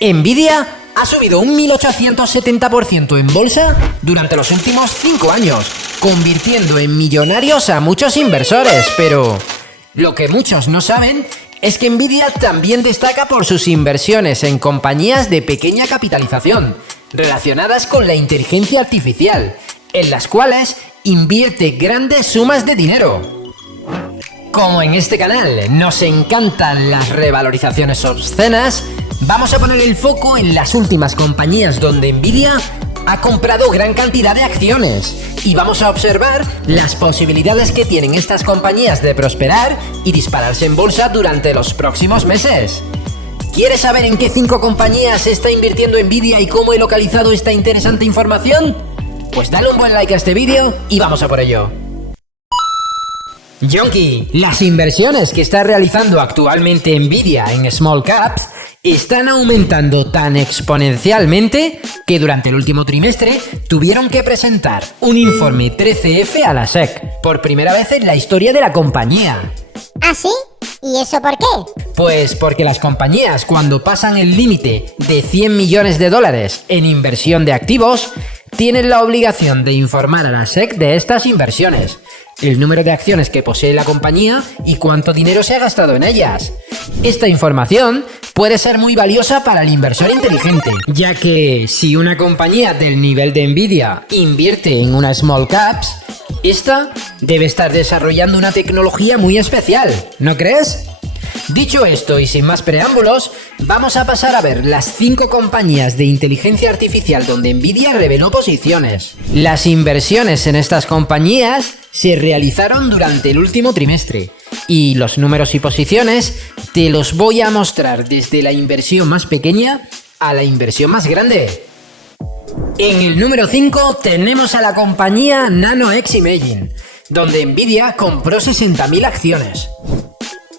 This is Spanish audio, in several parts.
Nvidia ha subido un 1870% en bolsa durante los últimos 5 años, convirtiendo en millonarios a muchos inversores, pero lo que muchos no saben es que Nvidia también destaca por sus inversiones en compañías de pequeña capitalización, relacionadas con la inteligencia artificial, en las cuales invierte grandes sumas de dinero. Como en este canal nos encantan las revalorizaciones obscenas, vamos a poner el foco en las últimas compañías donde Nvidia ha comprado gran cantidad de acciones y vamos a observar las posibilidades que tienen estas compañías de prosperar y dispararse en bolsa durante los próximos meses. ¿Quieres saber en qué 5 compañías está invirtiendo Nvidia y cómo he localizado esta interesante información? Pues dale un buen like a este vídeo y vamos a por ello. Yonki, las inversiones que está realizando actualmente Nvidia en Small Caps están aumentando tan exponencialmente que durante el último trimestre tuvieron que presentar un informe 13F a la SEC, por primera vez en la historia de la compañía. ¿Ah, sí? ¿Y eso por qué? Pues porque las compañías, cuando pasan el límite de 100 millones de dólares en inversión de activos, tienen la obligación de informar a la SEC de estas inversiones, el número de acciones que posee la compañía y cuánto dinero se ha gastado en ellas. Esta información puede ser muy valiosa para el inversor inteligente, ya que si una compañía del nivel de Nvidia invierte en una Small Caps, esta debe estar desarrollando una tecnología muy especial, ¿no crees? Dicho esto y sin más preámbulos, vamos a pasar a ver las 5 compañías de inteligencia artificial donde Nvidia reveló posiciones. Las inversiones en estas compañías se realizaron durante el último trimestre y los números y posiciones te los voy a mostrar desde la inversión más pequeña a la inversión más grande. En el número 5 tenemos a la compañía NanoX Imaging, donde Nvidia compró 60.000 acciones.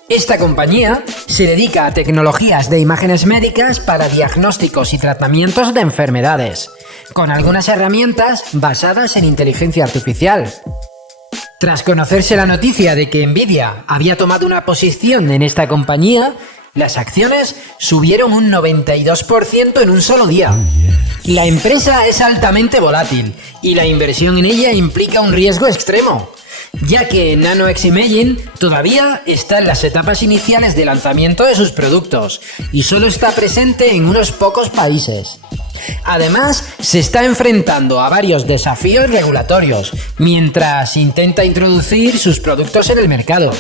Esta compañía se dedica a tecnologías de imágenes médicas para diagnósticos y tratamientos de enfermedades, con algunas herramientas basadas en inteligencia artificial. Tras conocerse la noticia de que Nvidia había tomado una posición en esta compañía, las acciones subieron un 92% en un solo día. La empresa es altamente volátil y la inversión en ella implica un riesgo extremo, ya que NanoX Imaging todavía está en las etapas iniciales de lanzamiento de sus productos y solo está presente en unos pocos países. Además, se está enfrentando a varios desafíos regulatorios mientras intenta introducir sus productos en el mercado.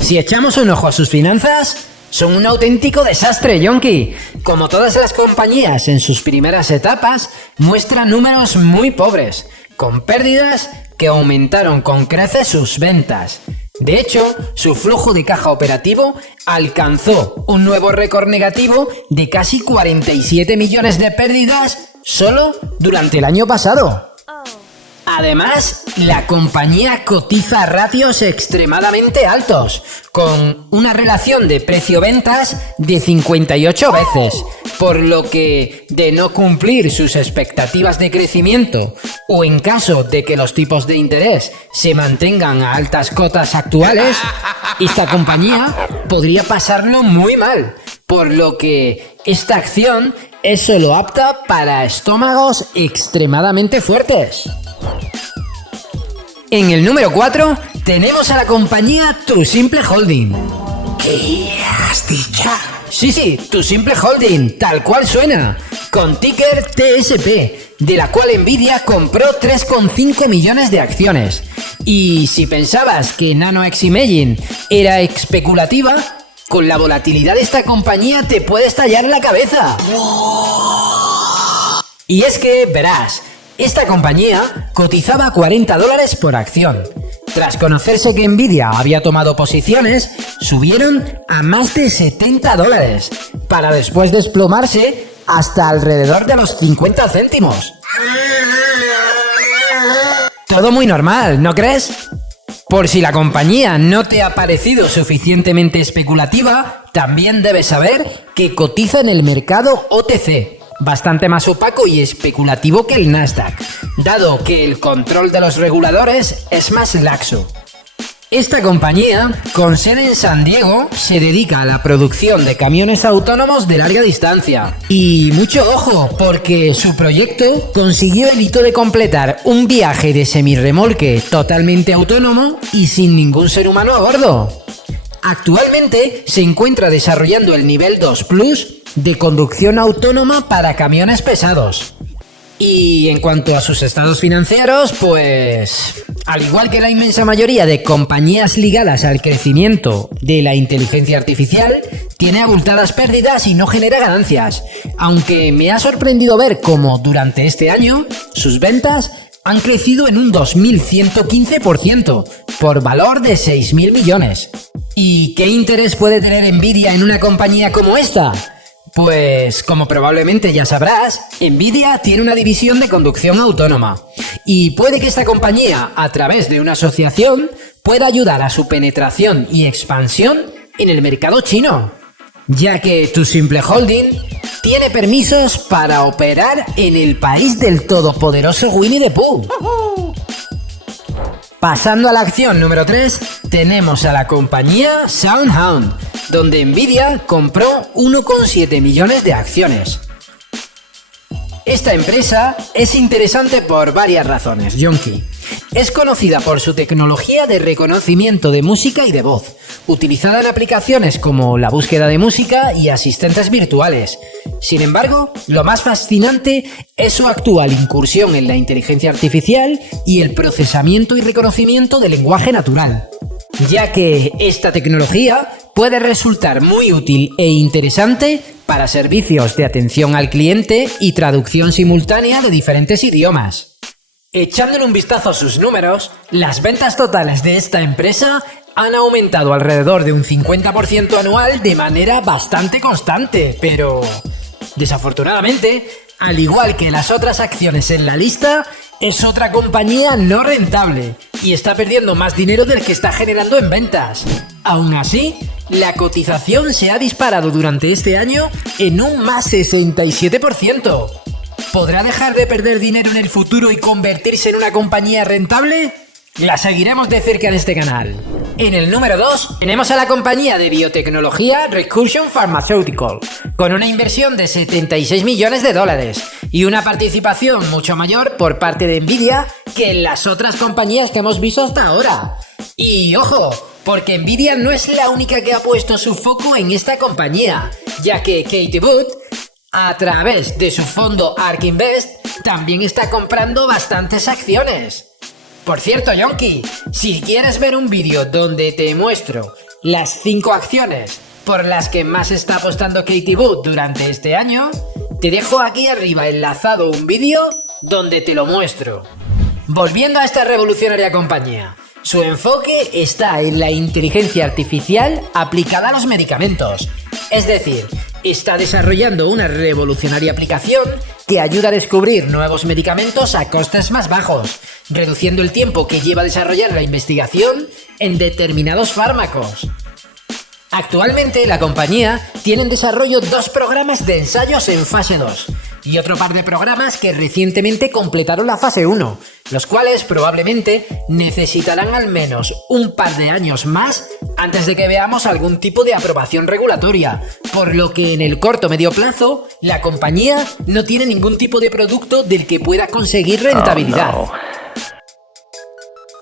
Si echamos un ojo a sus finanzas, son un auténtico desastre, Yonki. Como todas las compañías en sus primeras etapas, muestran números muy pobres, con pérdidas que aumentaron con creces sus ventas. De hecho, su flujo de caja operativo alcanzó un nuevo récord negativo de casi 47 millones de pérdidas solo durante el año pasado. Además, la compañía cotiza a ratios extremadamente altos, con una relación de precio-ventas de 58 veces, por lo que, de no cumplir sus expectativas de crecimiento, o en caso de que los tipos de interés se mantengan a altas cotas actuales, esta compañía podría pasarlo muy mal, por lo que esta acción es solo apta para estómagos extremadamente fuertes. En el número 4 tenemos a la compañía TuSimple Holding. ¿Qué has dicho? Sí, TuSimple Holding, tal cual suena, con ticker TSP, de la cual Nvidia compró 3,5 millones de acciones. Y si pensabas que NanoX Imaging era especulativa, con la volatilidad de esta compañía te puede estallar la cabeza. Y es que, verás, esta compañía cotizaba a $40 por acción. Tras conocerse que Nvidia había tomado posiciones, subieron a más de $70, para después desplomarse hasta alrededor de los 50 céntimos. Todo muy normal, ¿no crees? Por si la compañía no te ha parecido suficientemente especulativa, también debes saber que cotiza en el mercado OTC, bastante más opaco y especulativo que el Nasdaq, dado que el control de los reguladores es más laxo. Esta compañía, con sede en San Diego, se dedica a la producción de camiones autónomos de larga distancia. Y mucho ojo, porque su proyecto consiguió el hito de completar un viaje de semirremolque totalmente autónomo y sin ningún ser humano a bordo. Actualmente se encuentra desarrollando el nivel 2 Plus de conducción autónoma para camiones pesados. Y en cuanto a sus estados financieros, pues al igual que la inmensa mayoría de compañías ligadas al crecimiento de la inteligencia artificial, tiene abultadas pérdidas y no genera ganancias, aunque me ha sorprendido ver cómo durante este año sus ventas han crecido en un 2115%, por valor de 6.000 millones. ¿Y qué interés puede tener Nvidia en una compañía como esta? Pues, como probablemente ya sabrás, Nvidia tiene una división de conducción autónoma y puede que esta compañía, a través de una asociación, pueda ayudar a su penetración y expansión en el mercado chino, ya que TuSimple Holding tiene permisos para operar en el país del todopoderoso Winnie the Pooh. Pasando a la acción número 3, tenemos a la compañía SoundHound, donde Nvidia compró 1,7 millones de acciones. Esta empresa es interesante por varias razones, Yonki. Es conocida por su tecnología de reconocimiento de música y de voz, utilizada en aplicaciones como la búsqueda de música y asistentes virtuales. Sin embargo, lo más fascinante es su actual incursión en la inteligencia artificial y el procesamiento y reconocimiento de lenguaje natural, ya que esta tecnología puede resultar muy útil e interesante para servicios de atención al cliente y traducción simultánea de diferentes idiomas. Echándole un vistazo a sus números, las ventas totales de esta empresa han aumentado alrededor de un 50% anual de manera bastante constante, pero desafortunadamente, al igual que las otras acciones en la lista, es otra compañía no rentable y está perdiendo más dinero del que está generando en ventas. Aún así, la cotización se ha disparado durante este año en un más 67%. ¿Podrá dejar de perder dinero en el futuro y convertirse en una compañía rentable? La seguiremos de cerca en este canal. En el número 2 tenemos a la compañía de biotecnología Recursion Pharmaceutical, con una inversión de 76 millones de dólares y una participación mucho mayor por parte de Nvidia que en las otras compañías que hemos visto hasta ahora. Y ojo, porque Nvidia no es la única que ha puesto su foco en esta compañía, ya que Cathie Wood, a través de su fondo ARK Invest, también está comprando bastantes acciones. Por cierto, Yonki, si quieres ver un vídeo donde te muestro las 5 acciones por las que más está apostando Cathie Wood durante este año, te dejo aquí arriba enlazado un vídeo donde te lo muestro. Volviendo a esta revolucionaria compañía, su enfoque está en la inteligencia artificial aplicada a los medicamentos, es decir, está desarrollando una revolucionaria aplicación que ayuda a descubrir nuevos medicamentos a costes más bajos, reduciendo el tiempo que lleva a desarrollar la investigación en determinados fármacos. Actualmente la compañía tiene en desarrollo 2 programas de ensayos en fase 2 y otro par de programas que recientemente completaron la fase 1, los cuales probablemente necesitarán al menos un par de años más antes de que veamos algún tipo de aprobación regulatoria, por lo que en el corto medio plazo la compañía no tiene ningún tipo de producto del que pueda conseguir rentabilidad. Oh, no.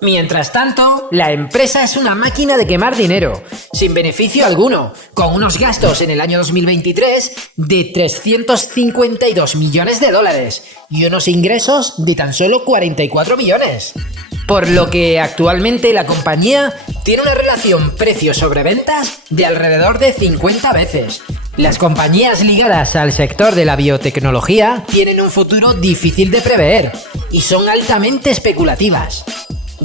Mientras tanto, la empresa es una máquina de quemar dinero, sin beneficio alguno, con unos gastos en el año 2023 de 352 millones de dólares y unos ingresos de tan solo 44 millones. Por lo que actualmente la compañía tiene una relación precio sobre ventas de alrededor de 50 veces. Las compañías ligadas al sector de la biotecnología tienen un futuro difícil de prever y son altamente especulativas.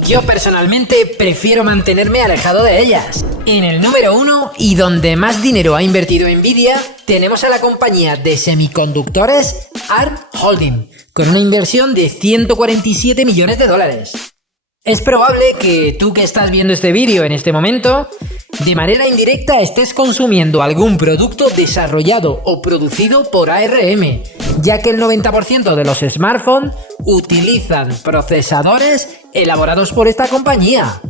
Yo personalmente prefiero mantenerme alejado de ellas. En el número 1, y donde más dinero ha invertido Nvidia, tenemos a la compañía de semiconductores ARM Holding, con una inversión de 147 millones de dólares. Es probable que tú que estás viendo este vídeo en este momento, de manera indirecta estés consumiendo algún producto desarrollado o producido por ARM, ya que el 90% de los smartphones utilizan procesadores elaborados por esta compañía.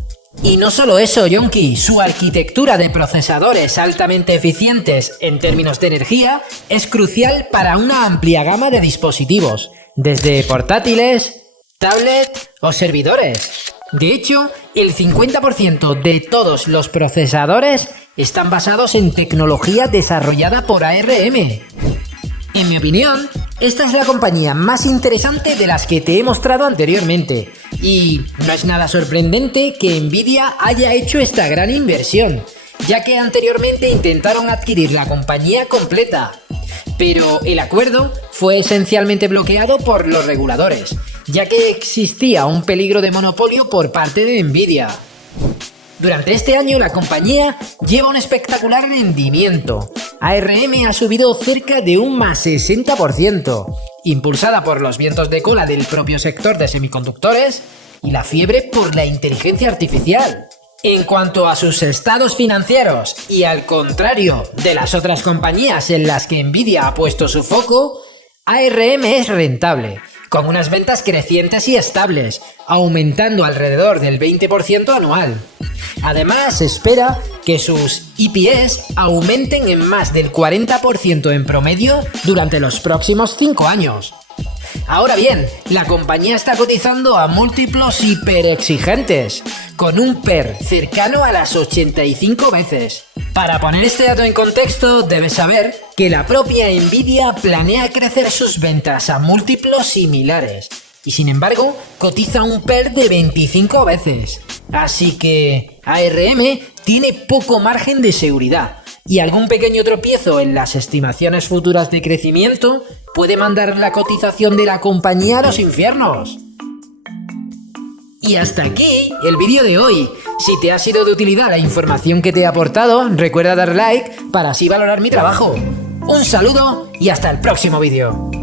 Y no solo eso, Yonki, su arquitectura de procesadores altamente eficientes en términos de energía es crucial para una amplia gama de dispositivos, desde portátiles, tablets o servidores. De hecho, el 50% de todos los procesadores están basados en tecnología desarrollada por ARM. En mi opinión, esta es la compañía más interesante de las que te he mostrado anteriormente, y no es nada sorprendente que Nvidia haya hecho esta gran inversión, ya que anteriormente intentaron adquirir la compañía completa, pero el acuerdo fue esencialmente bloqueado por los reguladores, ya que existía un peligro de monopolio por parte de Nvidia. Durante este año la compañía lleva un espectacular rendimiento. ARM ha subido cerca de un más 60%, impulsada por los vientos de cola del propio sector de semiconductores y la fiebre por la inteligencia artificial. En cuanto a sus estados financieros, y al contrario de las otras compañías en las que Nvidia ha puesto su foco, ARM es rentable, con unas ventas crecientes y estables, aumentando alrededor del 20% anual. Además, se espera que sus EPS aumenten en más del 40% en promedio durante los próximos 5 años. Ahora bien, la compañía está cotizando a múltiplos hiperexigentes, con un PER cercano a las 85 veces. Para poner este dato en contexto, debes saber que la propia Nvidia planea crecer sus ventas a múltiplos similares, y sin embargo, cotiza un PER de 25 veces. Así que ARM tiene poco margen de seguridad, y algún pequeño tropiezo en las estimaciones futuras de crecimiento puede mandar la cotización de la compañía a los infiernos. Y hasta aquí el vídeo de hoy. Si te ha sido de utilidad la información que te he aportado, recuerda dar like para así valorar mi trabajo. Un saludo y hasta el próximo vídeo.